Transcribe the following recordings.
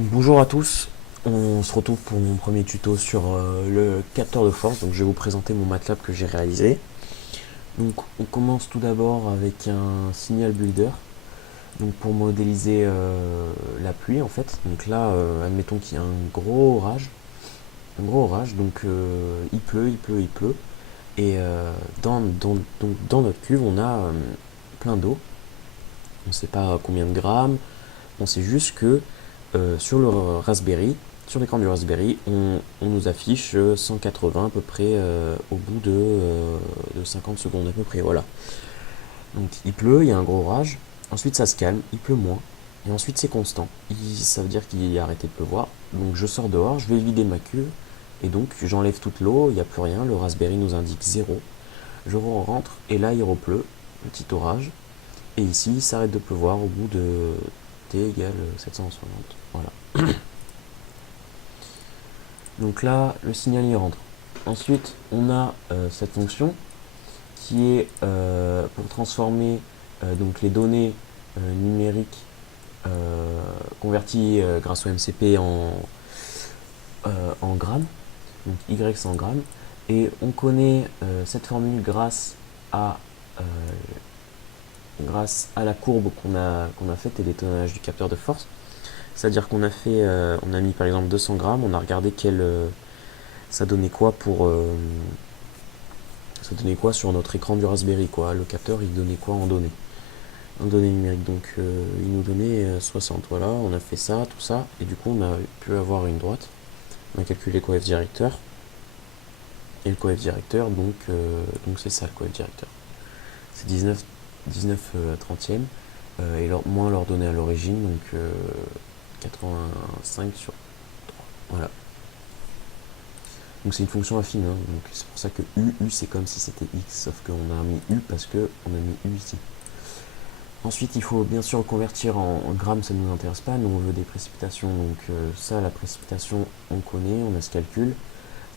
Bonjour à tous, on se retrouve pour mon premier tuto sur le capteur de force. Donc je vais vous présenter mon MATLAB que j'ai réalisé. Donc on commence tout d'abord avec un signal builder, donc pour modéliser la pluie en fait. Donc là, admettons qu'il y a un gros orage, donc il pleut, il pleut, il pleut. Et donc, dans notre cuve, on a plein d'eau. On ne sait pas combien de grammes, on sait juste que sur le Raspberry, sur l'écran du Raspberry, on nous affiche 180 à peu près au bout de 50 secondes à peu près, voilà. Donc il pleut, il y a un gros orage, ensuite ça se calme, il pleut moins, et ensuite c'est constant. Ça veut dire qu'il a arrêté de pleuvoir, donc je sors dehors, je vais vider ma cuve, et donc j'enlève toute l'eau, il n'y a plus rien, le Raspberry nous indique 0. Je rentre, et là il repleut, petit orage, et ici il s'arrête de pleuvoir au bout de t égale 760, voilà. Donc là, le signal y rentre. Ensuite, on a cette fonction qui est pour transformer donc les données numériques converties grâce au MCP en grammes, donc Y en grammes. Et on connaît cette formule à, euh, grâce à la courbe qu'on a faite et les tonnages du capteur de force. C'est-à-dire qu'on a fait, on a mis par exemple 200 grammes, on a regardé ça donnait quoi ça donnait quoi sur notre écran du Raspberry, quoi. Le capteur, il donnait quoi en données numériques. Donc il nous donnait 60. Voilà, on a fait ça, tout ça, et du coup on a pu avoir une droite. On a calculé le coef directeur, et le coef directeur, donc c'est ça le coef directeur. C'est 19 trentièmes, et moins l'ordonnée à l'origine, donc 85 sur 3. Voilà. Donc c'est une fonction affine, hein. Donc c'est pour ça que U c'est comme si c'était X, sauf qu'on a mis U parce qu'on a mis U ici. Ensuite, il faut bien sûr convertir en grammes, ça ne nous intéresse pas. Nous, on veut des précipitations. Donc, ça, la précipitation, on connaît, on a ce calcul.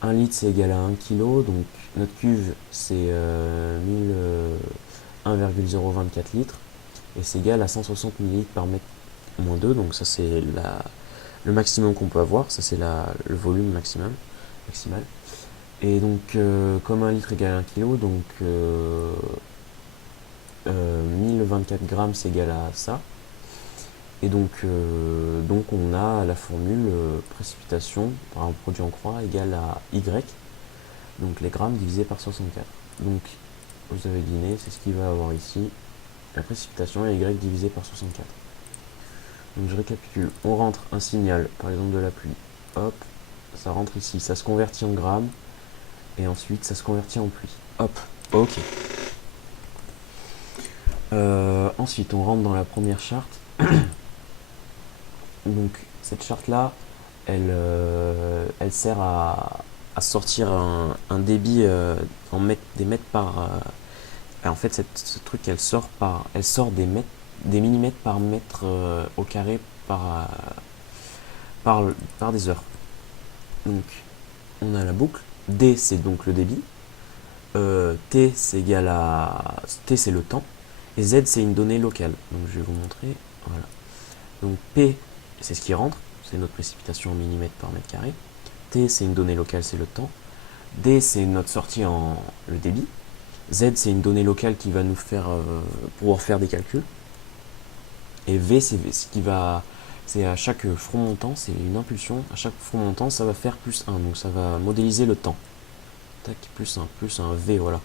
1 litre, c'est égal à 1 kg. Donc, notre cuve, c'est 1,024 litres. Et c'est égal à 160 ml par mètre moins 2. Donc, ça, c'est le maximum qu'on peut avoir. Ça, c'est le volume maximal. Et donc, comme 1 litre égale 1 kg, donc 1024 grammes c'est égal à ça. Et donc on a la formule précipitation par un produit en croix égale à Y, donc les grammes divisé par 64. Donc vous avez deviné, c'est ce qu'il va avoir ici, la précipitation est Y divisé par 64. Donc je récapitule, on rentre un signal, par exemple de la pluie, hop, ça rentre ici, ça se convertit en grammes, et ensuite ça se convertit en pluie. Hop, ok. Ensuite on rentre dans la première charte. Donc cette charte là, elle sert à sortir un débit des mètres par. En fait, ce truc, elle sort des millimètres par mètre au carré par des heures. Donc, on a la boucle. D, c'est donc le débit. T, c'est égal à. T, c'est le temps. Et Z, c'est une donnée locale. Donc, je vais vous montrer. Voilà. Donc, P, c'est ce qui rentre. C'est notre précipitation en millimètres par mètre carré. T, c'est une donnée locale, c'est le temps. D, c'est notre sortie en le débit. Z, c'est une donnée locale qui va nous faire pouvoir faire des calculs. Et V, c'est ce qui va. C'est à chaque front montant, c'est une impulsion. À chaque front montant, ça va faire plus 1. Donc ça va modéliser le temps. Tac, plus 1 V, voilà.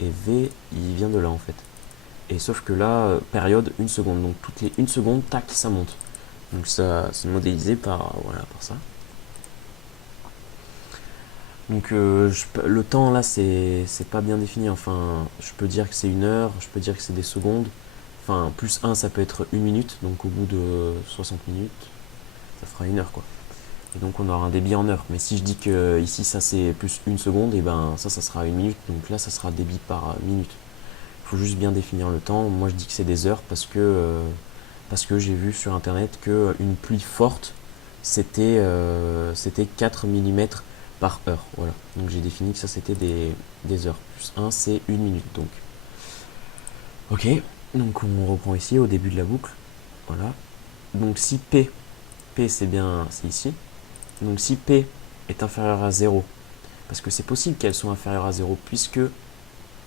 Et V, il vient de là en fait. Et sauf que là, période 1 seconde. Donc toutes les 1 seconde, tac, ça monte. Donc ça, c'est modélisé par ça. Donc le temps là c'est pas bien défini, enfin je peux dire que c'est 1 heure, je peux dire que c'est des secondes, enfin plus 1 ça peut être 1 minute, donc au bout de 60 minutes ça fera 1 heure quoi. Et donc on aura un débit en heure, mais si je dis que ici ça c'est plus 1 seconde, et ben ça sera 1 minute, donc là ça sera débit par minute. Il faut juste bien définir le temps, moi je dis que c'est des heures parce que j'ai vu sur internet qu'une pluie forte c'était 4 millimètres par heure. Voilà. Donc j'ai défini que ça c'était des heures. Plus 1 c'est 1 minute. Donc. Ok. Donc on reprend ici au début de la boucle. Voilà. Donc si P P c'est bien, c'est ici. Donc si P est inférieur à 0, parce que c'est possible qu'elles soient inférieures à 0, puisque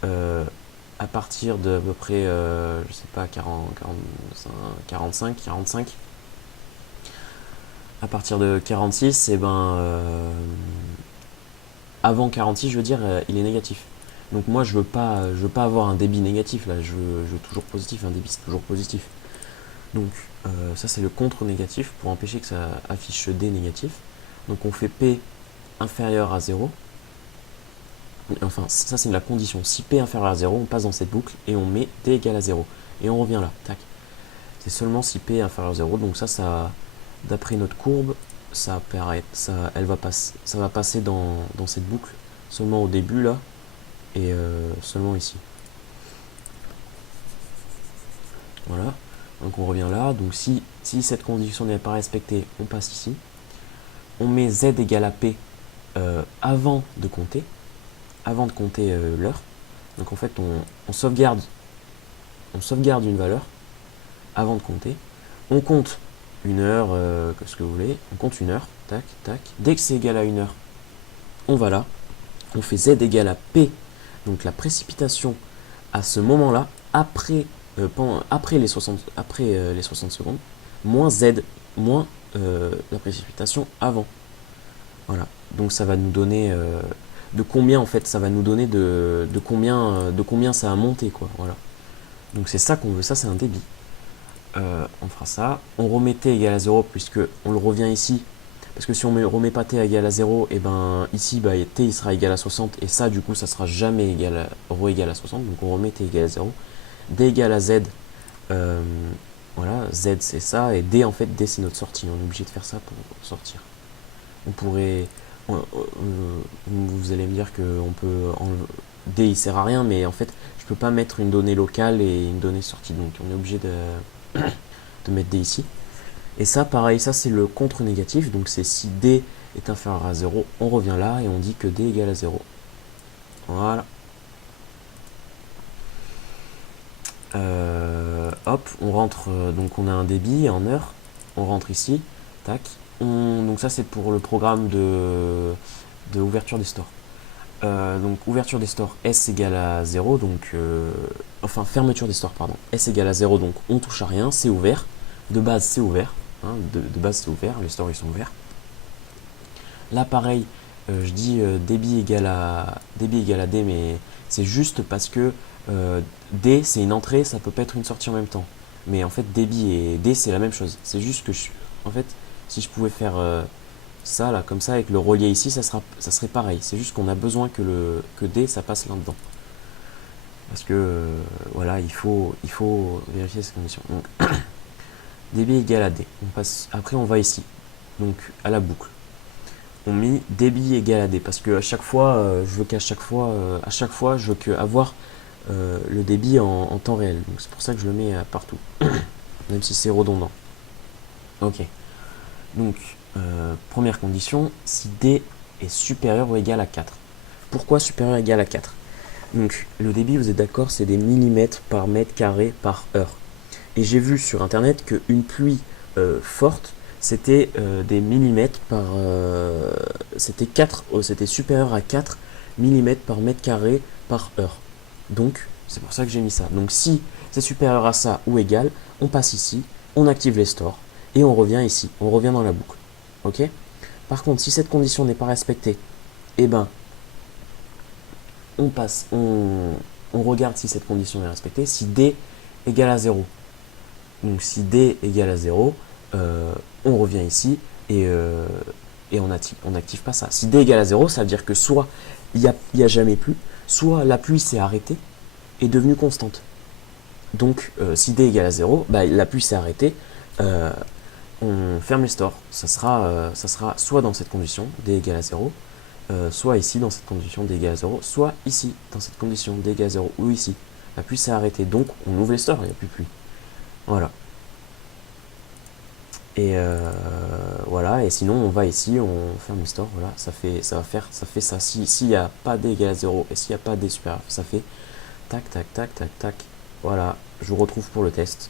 à partir de à peu près, je sais pas, 45, à partir de 46, et avant 46, je veux dire, il est négatif. Donc moi, je veux pas avoir un débit négatif, là, je veux toujours positif, un débit c'est toujours positif. Donc ça c'est le contre négatif, pour empêcher que ça affiche D négatif. Donc on fait P inférieur à 0. Enfin, ça c'est la condition. Si P inférieur à 0, on passe dans cette boucle et on met D égale à 0. Et on revient là, tac. C'est seulement si P est inférieur à 0, donc ça d'après notre courbe, ça apparaît, ça va passer dans cette boucle seulement au début là, et seulement ici. Voilà, donc on revient là, donc si cette condition n'est pas respectée, on passe ici. On met Z égale à P avant de compter l'heure. Donc en fait on sauvegarde une valeur avant de compter. On compte une heure, ce que vous voulez, on compte une heure, tac, tac. Dès que c'est égal à une heure, on va là, on fait Z égale à P, donc la précipitation à ce moment-là, après les 60 secondes, moins Z, moins la précipitation avant. Voilà, donc ça va nous donner de combien en fait, ça va nous donner de combien ça a monté, quoi. Voilà. Donc c'est ça qu'on veut, ça c'est un débit. On fera ça. On remet T égale à 0 puisque on le revient ici. Parce que si on ne remet pas T égale à 0, et ben ici T il sera égal à 60 et ça du coup ça sera jamais égal à 60. Donc on remet T égale à 0. D égale à Z. Voilà, Z c'est ça et D en fait D c'est notre sortie. On est obligé de faire ça pour sortir. On pourrait vous allez me dire que on peut D il sert à rien, mais en fait je peux pas mettre une donnée locale et une donnée sortie, donc on est obligé de mettre D ici. Et ça pareil, ça c'est le contre négatif, donc c'est si D est inférieur à 0, on revient là et on dit que D égale à 0. Voilà. Hop, on rentre, donc on a un débit en heure, on rentre ici, tac. Donc ça c'est pour le programme de ouverture des stores. Donc ouverture des stores, S égale à 0, donc enfin fermeture des stores, pardon, S égale à 0, donc on touche à rien, c'est ouvert, de base c'est ouvert, hein, de base c'est ouvert, les stores ils sont ouverts. Là pareil, je dis débit égale à D, mais c'est juste parce que D c'est une entrée, ça peut pas être une sortie en même temps. Mais en fait débit et D c'est la même chose, c'est juste que en fait si je pouvais faire ça là comme ça avec le relier ici, ça serait pareil, c'est juste qu'on a besoin que D ça passe là dedans parce que voilà, il faut vérifier ces conditions. Donc débit égale à D, après on va ici, donc à la boucle on met débit égale à D parce que à chaque fois je veux avoir le débit en temps réel, donc c'est pour ça que je le mets partout même si c'est redondant. Ok, donc première condition, si D est supérieur ou égal à 4. Pourquoi supérieur ou égal à 4? Donc le débit, vous êtes d'accord, c'est des millimètres par mètre carré par heure. Et j'ai vu sur internet qu'une pluie forte, c'était des millimètres par... c'était supérieur à 4 millimètres par mètre carré par heure. Donc c'est pour ça que j'ai mis ça. Donc si c'est supérieur à ça ou égal, on passe ici, on active les stores et on revient ici, on revient dans la boucle. Ok. Par contre, si cette condition n'est pas respectée, eh ben, on regarde si cette condition est respectée, si D égale à 0. Donc si D égale à 0, on revient ici et on n'active pas ça. Si D égale à 0, ça veut dire que soit il n'y a jamais plu, soit la pluie s'est arrêtée et est devenue constante. Donc si D égale à 0, bah, la pluie s'est arrêtée, on ferme les stores. Ça sera soit dans cette condition, D égale à 0, soit ici dans cette condition, D égale à 0, soit ici dans cette condition, D égale à 0, ou ici. La pluie s'est arrêtée, donc on ouvre les stores, il n'y a plus de pluie. Voilà. Et voilà, et sinon on va ici, on ferme les stores, voilà, ça fait ça. S'il n'y a pas D égale à 0 et s'il n'y a pas D supérieur, ça fait tac, tac, tac, tac, tac. Voilà, je vous retrouve pour le test.